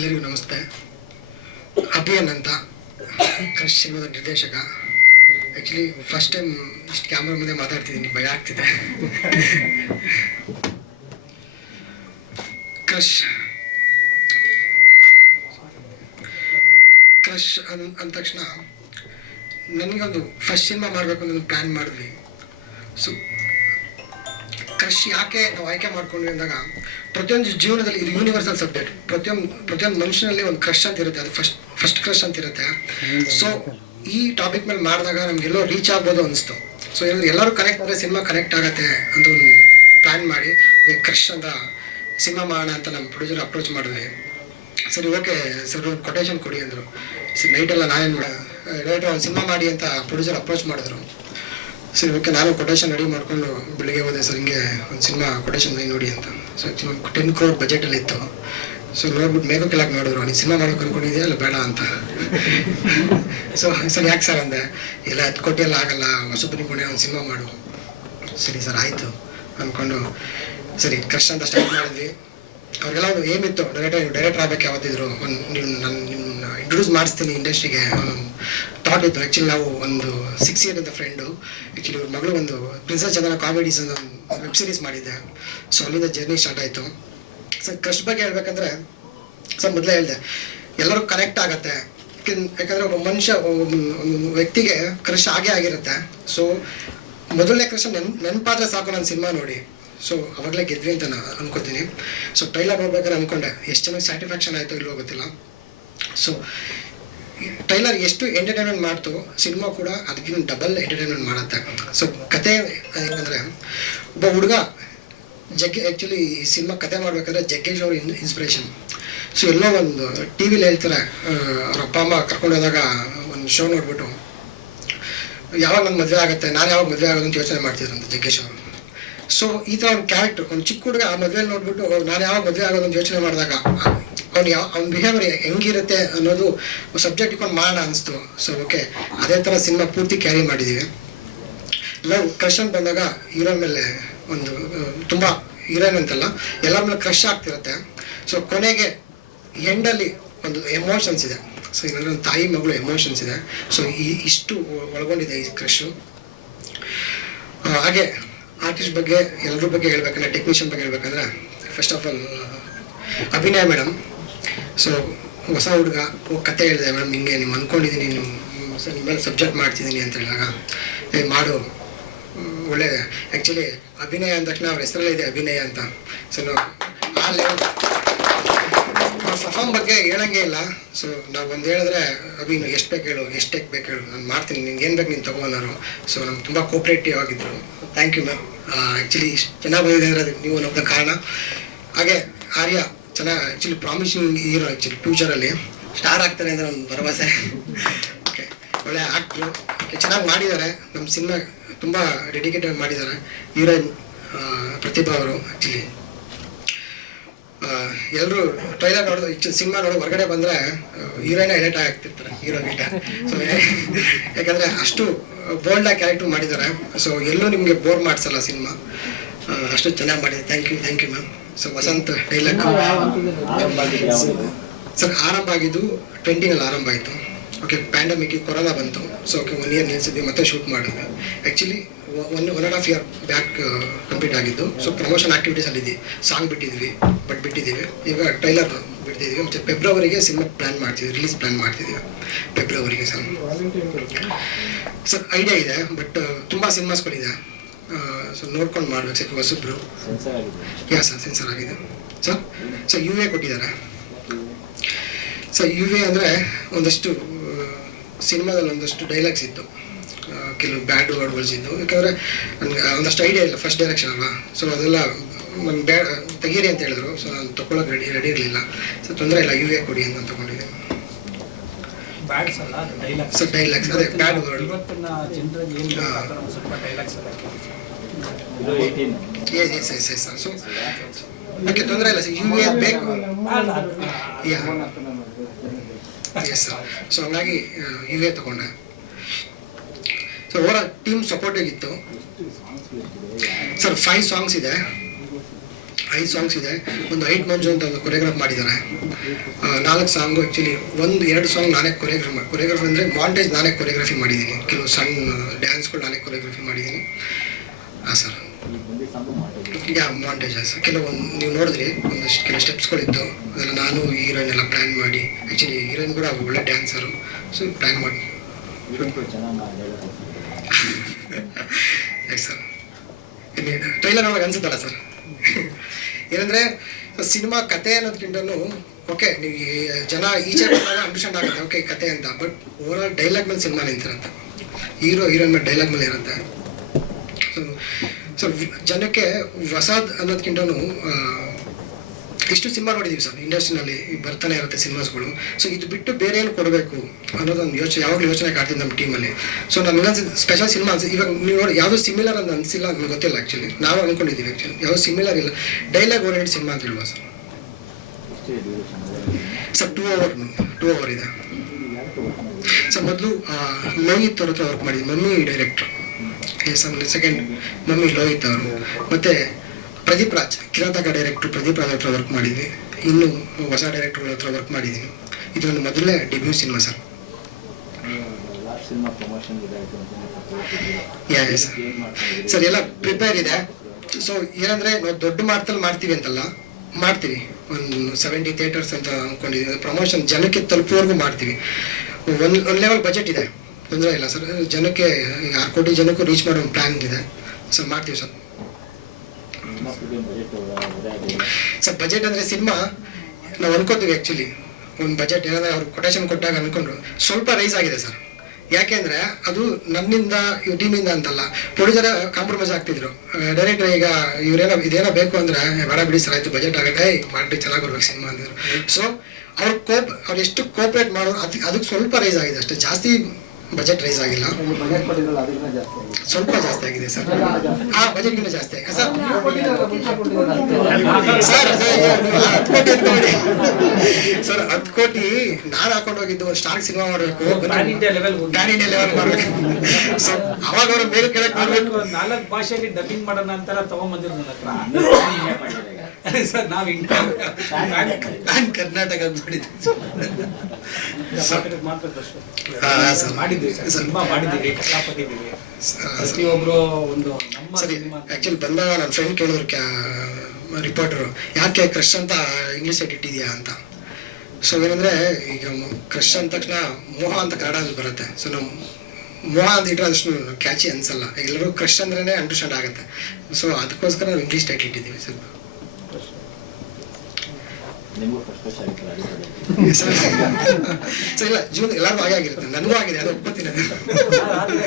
ಎಲ್ಲರಿಗೂ ನಮಸ್ತೆ. ಅಭಿಯನ್ ಅಂತ ಕ್ರಶ್ ಸಿನಿಮಾದ ನಿರ್ದೇಶಕ. ಆ್ಯಕ್ಚುಲಿ ಫಸ್ಟ್ ಟೈಮ್ ಇಷ್ಟು ಕ್ಯಾಮ್ರಾ ಮುಂದೆ ಮಾತಾಡ್ತಿದ್ದೀನಿ, ಭಯ ಆಗ್ತಿದೆ. ಕ್ರಶ್ ಅಂದ ತಕ್ಷಣ ನನಗೊಂದು ಫಸ್ಟ್ ಸಿನಿಮಾ ಮಾಡಬೇಕು ಅಂತ ಪ್ಲ್ಯಾನ್ ಮಾಡಿದ್ವಿ. ಸೊ ಕ್ರಶ್ ಯಾಕೆ ನಾವು ಆಯ್ಕೆ ಮಾಡ್ಕೊಂಡ್ವಿ ಅಂದಾಗ, ಪ್ರತಿಯೊಂದು ಜೀವನದಲ್ಲಿ ಇದು ಯೂನಿವರ್ಸಲ್ ಸಬ್ಜೆಕ್ಟ್. ಪ್ರತಿಯೊಂದು ಮನುಷ್ಯನಲ್ಲಿ ಒಂದು ಕ್ರಶ್ ಅಂತ ಇರುತ್ತೆ, ಅದು ಫಸ್ಟ್ ಕ್ರಶ್ ಅಂತ ಇರುತ್ತೆ. ಸೊ ಈ ಟಾಪಿಕ್ ಮೇಲೆ ಮಾಡಿದಾಗ ನಮಗೆಲ್ಲೋ ರೀಚ್ ಆಗ್ಬೋದು ಅನಿಸ್ತು. ಸೊ ಎಲ್ಲರೂ ಕನೆಕ್ಟ್ ಆದರೆ ಸಿನಿಮಾ ಕನೆಕ್ಟ್ ಆಗುತ್ತೆ ಅಂತ ಒಂದು ಪ್ಲ್ಯಾನ್ ಮಾಡಿ ಕ್ರಶ್ ಅಂತ ಸಿನಿಮಾ ಮಾಡೋಣ ಅಂತ ನಮ್ಮ ಪ್ರೊಡ್ಯೂಸರ್ ಅಪ್ರೋಚ್ ಮಾಡಿದ್ವಿ. ಸರಿ ಓಕೆ ಸರ್, ಒಂದು ಕೊಟೇಶನ್ ಕೊಡಿ ಅಂದರು. ಸರಿ ನೈಟೆಲ್ಲ ನಾನೇನು ಡೈರೆಕ್ಟ್ ಒಂದು ಸಿನಿಮಾ ಮಾಡಿ ಅಂತ ಪ್ರೊಡ್ಯೂಸರ್ ಅಪ್ರೋಚ್ ಮಾಡಿದ್ರು. ಸರಿ ಓಕೆ, ನಾನು ಕೊಟೇಶನ್ ರೆಡಿ ಮಾಡಿಕೊಂಡು ಬೆಳಿಗ್ಗೆ ಹೋದೆ. ಸರ್ ಹಿಂಗೆ ಒಂದು ಸಿನಿಮಾ ಕೊಟೇಶನ್ ನೋಡಿ ಅಂತ. ಸೊ ಆ್ಯಕ್ಚುಲಿ 10 crore ಬಜೆಟಲ್ಲಿ ಇತ್ತು. ಸೊ ನೋಡ್ಬಿಟ್ಟು ಮೇಕೋ ಕೆಳಗೆ ನೋಡಿದ್ರು, ನೀನು ಸಿನಿಮಾ ಮಾಡೋಕೆ ಅಂದ್ಕೊಂಡಿದ್ಯಾ ಅಲ್ಲ ಬೇಡ ಅಂತ. ಸೊ ಸರ್ ಯಾಕೆ ಸರ್ ಅಂದೆ. ಎಲ್ಲ 10 ಕೋಟಿ ಎಲ್ಲ ಆಗಲ್ಲ, ಹೊಸಬ್ರಿಗೆ ಕೊನೆ ಒಂದು ಸಿನಿಮಾ ಮಾಡು. ಸರಿ ಸರ್ ಆಯಿತು ಅಂದ್ಕೊಂಡು ಸರಿ ಕ್ರಶ್ ಅಂತ ಸ್ಟಾರ್ಟ್ ಮಾಡಿದ್ವಿ. ಅವ್ರಿಗೆಲ್ಲ ಒಂದು ಏಮ್ ಇತ್ತು, ಡೈರೆಕ್ಟರ್ ಆಗಬೇಕು ಯಾವತ್ತಿದ್ರು. ನಿಮ್ಮನ್ನ ಇಂಟ್ರೊಡ್ಯೂಸ್ ಮಾಡಿಸ್ತೀನಿ ಇಂಡಸ್ಟ್ರಿಗೆ ಥಾಟ್ ಇತ್ತು. ಆ್ಯಕ್ಚುಲಿ ನಾವು ಒಂದು 6 year ಇಂದ ಫ್ರೆಂಡು. ಆ್ಯಕ್ಚುಲಿ ಅವ್ರ ಮಗಳು ಒಂದು ಪ್ರಿನ್ಸಸ್ ಚಂದನ ಕಾಮಿಡೀಸ್ ಅಂತ ಒಂದು ವೆಬ್ ಸೀರೀಸ್ ಮಾಡಿದ್ದೆ. ಸೊ ಅಲ್ಲಿಂದ ಜರ್ನಿ ಸ್ಟಾರ್ಟ್ ಆಯಿತು. ಸರ್ ಕ್ರಶ್ ಬಗ್ಗೆ ಹೇಳ್ಬೇಕಂದ್ರೆ ಸರ್ ಮೊದಲೇ ಹೇಳಿದೆ, ಎಲ್ಲರೂ ಕನೆಕ್ಟ್ ಆಗುತ್ತೆ. ಯಾಕಂದರೆ ಒಬ್ಬ ಮನುಷ್ಯ, ಒಂದು ವ್ಯಕ್ತಿಗೆ ಕ್ರಶ್ ಆಗೇ ಆಗಿರುತ್ತೆ. ಸೊ ಮೊದಲನೇ ಕ್ರಶ್ ನೆನಪಾದರೆ ಸಾಕು ನನ್ನ ಸಿನಿಮಾ ನೋಡಿ. ಸೊ ಅವಾಗಲೇ ಗೆದ್ವಿ ಅಂತ ನಾನು ಅನ್ಕೋತೀನಿ. ಸೊ ಟ್ರೈಲರ್ ನೋಡ್ಬೇಕಾದ್ರೆ ಅಂದ್ಕೊಂಡೆ, ಎಷ್ಟು ಚೆನ್ನಾಗಿ ಸ್ಯಾಟಿಸ್ಫ್ಯಾಕ್ಷನ್ ಆಯಿತು ಇಲ್ಲೋ ಗೊತ್ತಿಲ್ಲ. ಸೊ ಟ್ರೈಲರ್ ಎಷ್ಟು ಎಂಟರ್ಟೈನ್ಮೆಂಟ್ ಮಾಡ್ತು, ಸಿನಿಮಾ ಕೂಡ ಅದಕ್ಕಿಂತ ಡಬಲ್ ಎಂಟರ್ಟೈನ್ಮೆಂಟ್ ಮಾಡುತ್ತೆ. ಸೊ ಕತೆ ಏನಂದರೆ, ಒಬ್ಬ ಹುಡುಗ ಆ್ಯಕ್ಚುಲಿ ಈ ಸಿನಿಮಾ ಕತೆ ಮಾಡ್ಬೇಕಾದ್ರೆ ಜಗ್ಗೇಶ್ ಅವ್ರ ಇನ್ಸ್ಪಿರೇಷನ್. ಸೊ ಎಲ್ಲೋ ಒಂದು ಟಿ ವಿಲಿ ಹೇಳ್ತಾರೆ, ಅವ್ರ ಅಪ್ಪ ಅಮ್ಮ ಕರ್ಕೊಂಡು ಹೋದಾಗ ಒಂದು ಶೋ ನೋಡ್ಬಿಟ್ಟು ಯಾವಾಗ ನನ್ನ ಮದುವೆ ಆಗುತ್ತೆ, ನಾನು ಯಾವಾಗ ಮದುವೆ ಆಗೋದು ಅಂತ ಯೋಚನೆ ಮಾಡ್ತಿದ್ರಂತೆ ಜಗ್ಗೇಶ್ ಅವರು. ಸೊ ಈ ಥರ ಒಂದು ಕ್ಯಾರೆಕ್ಟರ್, ಒಂದು ಚಿಕ್ಕ ಹುಡುಗ ಆ ಮದುವೆಯಲ್ಲಿ ನೋಡ್ಬಿಟ್ಟು ನಾನು ಯಾವಾಗ ಮದುವೆ ಆಗೋದು ಅಂತ ಯೋಚನೆ ಮಾಡಿದಾಗ ಅವ್ನ ಬಿಹೇವಿಯರ್ ಹೆಂಗಿರುತ್ತೆ ಅನ್ನೋದು ಸಬ್ಜೆಕ್ಟ್ ಇಟ್ಕೊಂಡು ಮಾಡೋಣ ಅನಿಸ್ತು. ಸೊ ಓಕೆ, ಅದೇ ಥರ ಸಿನಿಮಾ ಪೂರ್ತಿ ಕ್ಯಾರಿ ಮಾಡಿದ್ದೀವಿ. ಲವ್ ಕ್ರಶ್ ಅಂತ ಬಂದಾಗ ಹೀರೋನ್ ಮೇಲೆ ಒಂದು ತುಂಬ ಹೀರೋಯಿನ್ ಅಂತಲ್ಲ, ಎಲ್ಲರ ಮೇಲೆ ಕ್ರಶ್ ಆಗ್ತಿರುತ್ತೆ. ಸೊ ಕೊನೆಗೆ ಎಂಡಲ್ಲಿ ಒಂದು ಎಮೋಷನ್ಸ್ ಇದೆ. ಸೊ ಏನಂದರೆ ಒಂದು ತಾಯಿ ಮಗಳು ಎಮೋಷನ್ಸ್ ಇದೆ. ಸೊ ಇಷ್ಟು ಒಳಗೊಂಡಿದೆ ಈ ಕ್ರಶು. ಹಾಗೆ ಆರ್ಟಿಸ್ಟ್ ಬಗ್ಗೆ ಎಲ್ಲರ ಬಗ್ಗೆ ಹೇಳ್ಬೇಕಂದ್ರೆ, ಟೆಕ್ನಿಷಿಯನ್ ಬಗ್ಗೆ ಹೇಳ್ಬೇಕಂದ್ರೆ, ಫಸ್ಟ್ ಆಫ್ ಆಲ್ ಅಭಿನಯ ಮೇಡಮ್. ಸೊ ಹೊಸ ಹುಡುಗ ಕತೆ ಹೇಳಿದೆ, ಮೇಡಮ್ ಹಿಂಗೆ ನೀವು ಅಂದ್ಕೊಂಡಿದ್ದೀನಿ, ನಿಮ್ಮ ಮೇಲೆ ಸಬ್ಜೆಕ್ಟ್ ಮಾಡ್ತಿದ್ದೀನಿ ಅಂತ ಹೇಳಿದಾಗ ಮಾಡು ಒಳ್ಳೆ. ಆ್ಯಕ್ಚುಲಿ ಅಭಿನಯ ಅಂದ ತಕ್ಷಣ ಅವ್ರ ಹೆಸರಲ್ಲೇ ಇದೆ ಅಭಿನಯ ಅಂತ. ಸೊ ಆ ಲೆವೆಲ್ ಪರ್ಫಾರ್ಮ್ ಬಗ್ಗೆ ಹೇಳಂಗೆ ಇಲ್ಲ. ಸೊ ನಾವು ಒಂದು ಹೇಳಿದ್ರೆ ಅಭಿನಯ ಎಷ್ಟು ಬೇಕು ಹೇಳು, ಎಷ್ಟು ಟೇಕ್ ಬೇಕು ಹೇಳು, ನಾನು ಮಾಡ್ತೀನಿ, ನಿನ್ಗೆ ಏನು ಬೇಕು ನೀನು ತೊಗೊಂಡಾರು. ಸೊ ನಮ್ಗೆ ತುಂಬ ಕೋಪ್ರೇಟಿವ್ ಆಗಿದ್ದರು. Thank you ma'am. ಆ್ಯಕ್ಚುಲಿ ಇಷ್ಟು ಚೆನ್ನಾಗಿ ಬಂದಿದೆ ಅಂದರೆ ಅದಕ್ಕೆ ನೀವು ನಮ್ಮದು ಕಾರಣ. ಹಾಗೆ ಆರ್ಯ ಚೆನ್ನಾಗಿ, ಆ್ಯಕ್ಚುಲಿ ಪ್ರಾಮಿಸಿಂಗ್ ಹೀರೋ. ಆ್ಯಕ್ಚುಲಿ ಫ್ಯೂಚರಲ್ಲಿ ಸ್ಟಾರ್ ಆಗ್ತಾರೆ ಅಂದರೆ ಒಂದು ಭರವಸೆ. ಓಕೆ, ಒಳ್ಳೆ ಆ್ಯಕ್ಟ್ರು, ಚೆನ್ನಾಗಿ ಮಾಡಿದ್ದಾರೆ. ನಮ್ಮ ಸಿನಿಮಾ ತುಂಬ ಡೆಡಿಕೇಟೆಡ್ ಮಾಡಿದ್ದಾರೆ. ಹೀರೋಯಿನ್ ಪ್ರತಿಭಾ ಅವರು. ಆ್ಯಕ್ಚುಲಿ ಎಲ್ಲರೂ ಟ್ರೈಲರ್ ನೋಡೋದು, ಸಿನಿಮಾ ನೋಡೋ ಹೊರಗಡೆ ಬಂದರೆ ಹೀರೋಯಿನ ಎಡಿಟ್ ಆಗ್ತಿರ್ತಾರೆ, ಹೀರೋಗಿಂತ. ಸೊ ಯಾಕಂದರೆ ಅಷ್ಟು ಬೋಲ್ಡಾಗಿ ಕ್ಯಾರೆಕ್ಟರ್ ಮಾಡಿದ್ದಾರೆ. ಸೊ ಎಲ್ಲೂ ನಿಮಗೆ ಬೋರ್ ಮಾಡಿಸಲ್ಲ ಸಿನಿಮಾ, ಅಷ್ಟು ಚೆನ್ನಾಗಿ ಮಾಡಿದೆ. Thank you ma'am. So Vasant dialogue sir ಆರಂಭ ಆಗಿದ್ದು 20 ಆರಂಭ ಆಯಿತು. ಓಕೆ, ಪ್ಯಾಂಡಮಿಕ್ ಕೊರೋನಾ ಬಂತು. ಸೊ ಓಕೆ, 1 year ನಿಲ್ಲಿಸಿದ್ವಿ, ಮತ್ತೆ ಶೂಟ್ ಮಾಡಿದ್ವಿ. ಆ್ಯಕ್ಚುಲಿ 1.5 year ಬ್ಯಾಕ್ ಕಂಪ್ಲೀಟ್ ಆಗಿದ್ದು. ಸೊ ಪ್ರಮೋಷನ್ ಆ್ಯಕ್ಟಿವಿಟೀಸಲ್ಲಿದ್ವಿ, ಸಾಂಗ್ ಬಿಟ್ಟಿದ್ದೀವಿ. ಈಗ ಟ್ರೈಲರ್ ಬಿಡ್ತಿದ್ದೀವಿ. ಮತ್ತು ಫೆಬ್ರವರಿಗೆ ಸಿನಿಮಾ ಪ್ಲ್ಯಾನ್ ಮಾಡ್ತಿದ್ವಿ, ರಿಲೀಸ್ ಪ್ಲ್ಯಾನ್ ಮಾಡ್ತಿದ್ದೀವಿ ಫೆಬ್ರವರಿಗೆ. ಸರ್ ಐಡಿಯಾ ಇದೆ, ಬಟ್ ತುಂಬ ಸಿನಿಮಾಸ್ಗಳಿದೆ. ಸೊ ನೋಡ್ಕೊಂಡು ಮಾಡ್ಬೇಕು ಸರ್. ಹೊಸಬ್ರು ಯಾ ಸರ್ ಸೆನ್ಸರ್ ಆಗಿದೆ ಸರ್. UA ಕೊಟ್ಟಿದ್ದಾರೆ ಸರ್. UA ಅಂದರೆ ಒಂದಷ್ಟು ಸಿನಿಮಾದಲ್ಲಿ ಒಂದಷ್ಟು ಡೈಲಾಗ್ಸ್ ಇತ್ತು, ಕೆಲವು ಬ್ಯಾಡ್ ವರ್ಡ್ಸ್ ಇದ್ದು. ಯಾಕಂದರೆ ನನಗೆ ಒಂದಷ್ಟು ಐಡಿಯಾ ಇಲ್ಲ, ಫಸ್ಟ್ ಡೈರೆಕ್ಷನ್ ಅಲ್ವಾ. ಸೊ ಅದೆಲ್ಲ ನನಗೆ ಬ್ಯಾಡ್ ತೆಗೀರಿ ಅಂತ ಹೇಳಿದ್ರು. ಸೊ ನಾನು ತೊಗೊಳಕ್ಕೆ ರೆಡಿ ಇರಲಿಲ್ಲ. ಸೊ ತೊಂದರೆ ಇಲ್ಲ, UA ಕೊಡಿ ಅಂತ ತೊಗೊಂಡಿದ್ದೆ ಸರ್. ಡೈಲಾಗ್ಸ್ ಅದೇ ಬ್ಯಾಡ್ ವರ್ಡ್. ಸೊ ಓಕೆ, ತೊಂದರೆ ಇಲ್ಲ ಸರ್. UA ಬೇಕು. S sir. ಸೊ ಹಂಗಾಗಿ UA ತೊಗೊಂಡೆ. ಸೊ ಓವರ್ ಟೀಮ್ ಸಪೋರ್ಟಿವ್ ಇತ್ತು ಸರ್. 5 ಸಾಂಗ್ಸ್ ಇದೆ. 5 ಸಾಂಗ್ಸ್ ಇದೆ. ಒಂದು 8 ಮಂಜು ಅಂತ ಒಂದು ಕೊರಿಯೋಗ್ರಾಫ್ ಮಾಡಿದ್ದಾರೆ. 4 ಸಾಂಗು ಆ್ಯಕ್ಚುಲಿ 1-2 ಸಾಂಗ್ ನಾನೇ ಕೊರಿಯೋಗ್ರಾಫಿ ಅಂದರೆ ಮಾಂಟೇಜ್ ನಾನೇ ಕೊರಿಯೋಗ್ರಫಿ ಮಾಡಿದ್ದೀನಿ. ಕೆಲವು ಸಣ್ಣ ಡ್ಯಾನ್ಸ್ಗಳು ನಾನೇ ಕೊರಿಯೋಗ್ರಫಿ ಮಾಡಿದ್ದೀನಿ. ಹಾಂ ಸರ್, ಈಗ ಮಾಂಟೇಜ್ ಸರ್. ಕೆಲವೊಂದು ನೀವು ನೋಡಿದ್ರಿ ಒಂದಷ್ಟು ಕೆಲವು ಸ್ಟೆಪ್ಸ್ಗಳಿತ್ತು, ಅದೆಲ್ಲ ನಾನು ಹೀರೋಯಿನ್ ಎಲ್ಲ ಪ್ಲ್ಯಾನ್ ಮಾಡಿ. ಆ್ಯಕ್ಚುಲಿ ಹೀರೋಯಿನ್ ಕೂಡ ಒಳ್ಳೆ ಡ್ಯಾನ್ಸರು, ಸೊ ಪ್ಲ್ಯಾನ್ ಮಾಡಿ ಸರ್. ಟ್ರೈಲರ್ ನೋಡೋಕೆ ಅನ್ಸುತ್ತಲ್ಲ ಸರ್. ಏನಂದರೆ ಸಿನಿಮಾ ಕತೆ ಅನ್ನೋದಕ್ಕಿಂತನೂ ಓಕೆ ನೀವು ಜನ ಈಚೆ ಬಂದಾಗ ಅಂಡರ್ಸ್ಟ್ಯಾಂಡ್ ಆಗುತ್ತೆ ಓಕೆ ಕತೆ ಅಂತ, ಬಟ್ ಓವರ್ ಆಲ್ ಡೈಲಾಗ್ ಮೇಲೆ ಸಿನಿಮಾ ನಿಂತಿರುತ್ತೆ. ಹೀರೋಯಿನ್ ಮೇಲೆ ಡೈಲಾಗ್ ಮೇಲೆ ಇರುತ್ತೆ. ಸೊ ಜನಕ್ಕೆ ಹೊಸದು ಅನ್ನೋದಕ್ಕಿಂತನೂ ಎಷ್ಟು ಸಿನಿಮಾ ನೋಡಿದ್ದೀವಿ ಸರ್ ಇಂಡಸ್ಟ್ರಿನಲ್ಲಿ, ಬರ್ತಾನೆ ಇರುತ್ತೆ ಸಿನಿಮಾಸ್ಗಳು. ಸೊ ಇದು ಬಿಟ್ಟು ಬೇರೆ ಏನು ಕೊಡಬೇಕು ಅನ್ನೋದೊಂದು ಯಾವಾಗಲೂ ಯೋಚನೆ ಕಾಡ್ತಿದ್ದು ನಮ್ಮ ಟೀಮಲ್ಲಿ. ಸೊ ನನಗೆ ಸ್ಪೆಷಲ್ ಸಿನಿಮಾ ಇವಾಗ ನೀವು ನೋಡಿ ಯಾವುದೂ ಸಿಮಿಲರ್ ಅಂತ ಅನಿಸಿಲ್ಲ, ನಮ್ಗೆ ಗೊತ್ತಿಲ್ಲ ಆ್ಯಕ್ಚುಲಿ. ನಾವು ಅಂದ್ಕೊಂಡಿದ್ದೀವಿ ಆ್ಯಕ್ಚುಲಿ ಯಾವುದು ಸಿಮಿಲರ್ ಇಲ್ಲ. ಡೈಲಾಗ್ ಓರಿಯೆಂಟೆಡ್ ಸಿನಿಮಾ ಅಂತ ಹೇಳ್ಬೋದು ಸರ್. ಸರ್ 2 ಅವರ್ ಇದೆ ಸರ್. ಮೊದಲು ಲೋಹಿತ್ ಅವ್ರ ಹತ್ರ ವರ್ಕ್ ಮಾಡಿದ್ವಿ, ಮಮ್ಮಿ ಡೈರೆಕ್ಟ್ರು. ಸೆಕೆಂಡ್ ಮಮ್ಮಿ ಲೋಹಿತ್ ಅವರು, ಮತ್ತು ಪ್ರದೀಪ್ ರಾಜ್ ಕಿರಾತಕ ಡೈರೆಕ್ಟ್ರು ಪ್ರದೀಪ್ ರಾಜ್ ಹತ್ರ ವರ್ಕ್ ಮಾಡಿದ್ವಿ. ಇನ್ನು ಹೊಸ ಡೈರೆಕ್ಟರ್ಗಳ ಹತ್ರ ವರ್ಕ್ ಮಾಡಿದ್ದೀನಿ. ಇದು ನನ್ನ ಮೊದಲನೇ ಡೆಬ್ಯೂ ಸಿನಿಮಾ ಸರ್. ಸರ್ ಎಲ್ಲ ಪ್ರಿಪೇರ್ ಇದೆ. ಸೊ ಏನಂದರೆ ನಾವು ದೊಡ್ಡ ಮಾರ್ತಲ್ಲಿ ಮಾಡ್ತೀವಿ ಅಂತಲ್ಲ, ಮಾಡ್ತೀವಿ. ಒಂದು 70 ಥಿಯೇಟರ್ಸ್ ಅಂತ ಅಂದ್ಕೊಂಡಿದ್ದೀವಿ. ಪ್ರಮೋಷನ್ ಜನಕ್ಕೆ ತಲುಪುವವರೆಗೂ ಮಾಡ್ತೀವಿ. ಒಂದು ಲೆವೆಲ್ ಬಜೆಟ್ ಇದೆ, ತೊಂದರೆ ಇಲ್ಲ ಸರ್. ಜನಕ್ಕೆ 6 ಕೋಟಿ ಜನಕ್ಕೂ ರೀಚ್ ಮಾಡೋ ಒಂದು ಪ್ಲ್ಯಾನ್ ಇದೆ ಸರ್. ಮಾಡ್ತೀವಿ ಸರ್. ಸರ್ ಬಜೆಟ್ ಅಂದರೆ ಸಿನಿಮಾ ನಾವು ಅನ್ಕೋತೀವಿ ಆ್ಯಕ್ಚುಲಿ ಒಂದು ಬಜೆಟ್ ಏನಾದರೆ ಅವ್ರು ಕೊಟೇಶನ್ ಕೊಟ್ಟಾಗ ಅಂದ್ಕೊಂಡ್ರು ಸ್ವಲ್ಪ ರೈಸ್ ಆಗಿದೆ ಸರ್. ಯಾಕೆಂದರೆ ಅದು ನನ್ನಿಂದ ಟೀಮಿಂದ ಅಂತಲ್ಲ, ಪ್ರೊಡ್ಯೂಸರ್ ಕಾಂಪ್ರಮೈಸ್ ಆಗ್ತಿದ್ರು. ಡೈರೆಕ್ಟರ್ ಈಗ ಇದೇನೋ ಬೇಕು ಅಂದರೆ ಬೇಡ ಬಿಡಿ ಸರ್ ಆಯಿತು ಬಜೆಟ್ ಆಗುತ್ತೆ ಮಾಡಿ ಚೆನ್ನಾಗಿ ಬರ್ಬೇಕು ಸಿನಿಮಾ ಅಂದಿದ್ರು. ಸೊ ಅವ್ರು ಎಷ್ಟು ಕೋಪ್ರೇಟ್ ಮಾಡೋರು ಅದಕ್ಕೆ ಸ್ವಲ್ಪ ರೈಸ್ ಆಗಿದೆ ಅಷ್ಟೇ, ಜಾಸ್ತಿ ಬಜೆಟ್ ರೈಸ್ ಆಗಿಲ್ಲ. ಸ್ವಲ್ಪ ಜಾಸ್ತಿ ಆಗಿದೆ ಸರ್. ಬಜೆಟ್ಗಿಂತ ಜಾಸ್ತಿ ಸರ್. 10 ಕೋಟಿ ಅನ್ಕೊಳ್ಳಿ ಸರ್. 10 ಕೋಟಿ ನಾನು ಹಾಕೊಂಡು ಹೋಗಿದ್ದು ಒಂದು ಸ್ಟಾರ್ ಸಿನಿಮಾ ಮಾಡಬೇಕು, ಪ್ಯಾನ್ ಇಂಡಿಯಾ ಲೆವೆಲ್ ಮಾಡಬೇಕು. ಸೊ ಅವಾಗ ಅವ್ರ ಮೇಲೆ ಕೆಳಗೆ ಮಾಡಬೇಕು. 4 ಭಾಷೆಯಲ್ಲಿ ಡಬ್ಬಿಂಗ್ ಮಾಡೋಣ ಅಂತೆಲ್ಲ ತಗೊಂಡ್ಬಂದಿರೋ ನನ್ನ ಹತ್ರ ಸರ್. ನಾವು ಕರ್ನಾಟಕ ಪ್ರತಿಯೊಬ್ರು ಒಂದು ಆಕ್ಚುಲಿ ಬಂದಾಗ ನನ್ನ ಫ್ರೆಂಡ್ ಕೇಳಿದ್ರು ರಿಪೋರ್ಟರು, ಯಾಕೆ ಕ್ರಶ್ ಅಂತ ಇಂಗ್ಲೀಷ್ ಇಟ್ಟಿದ್ಯಾ ಅಂತ. ಸೊ ಏನಂದ್ರೆ ಈಗ ಕ್ರಶ್ ಅಂದ ತಕ್ಷಣ ಮೋಹ ಅಂತ ಕನ್ನಡದಲ್ಲಿ ಬರುತ್ತೆ. ಸೊ ನಾವು ಮೋಹ ಅಂತ ಇಟ್ಟರೆ ಅದಷ್ಟು ಕ್ಯಾಚಿ ಅನ್ಸಲ್ಲ. ಎಲ್ಲರೂ ಕ್ರಶ್ ಅಂದ್ರೇ ಅಂಡರ್ಸ್ಟ್ಯಾಂಡ್ ಆಗುತ್ತೆ. ಸೊ ಅದಕ್ಕೋಸ್ಕರ ನಾವು ಇಂಗ್ಲೀಷ್ ಟೈಟ್ಲ್ ಇಟ್ಟಿದ್ದೀವಿ ಸ್ವಲ್ಪ. ಇಲ್ಲ ಜೀವನ ಎಲ್ಲರಿಗೂ ಹಾಗೆ ಆಗಿರುತ್ತೆ, ನನಗೂ ಆಗಿದೆ, ಅದು ಒಪ್ಕೋತೀನಿ.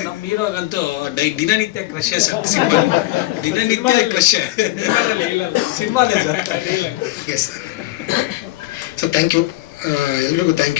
ನಮ್ಮ ಹೀರೋಗಂತೂ ದಿನನಿತ್ಯ ಕ್ರಶ್ ಸಿನಿಮಾ, ದಿನನಿತ್ಯ crush cinema. Yes sir. So thank you ಎಲ್ರಿಗೂ ಥ್ಯಾಂಕ್ ಯು.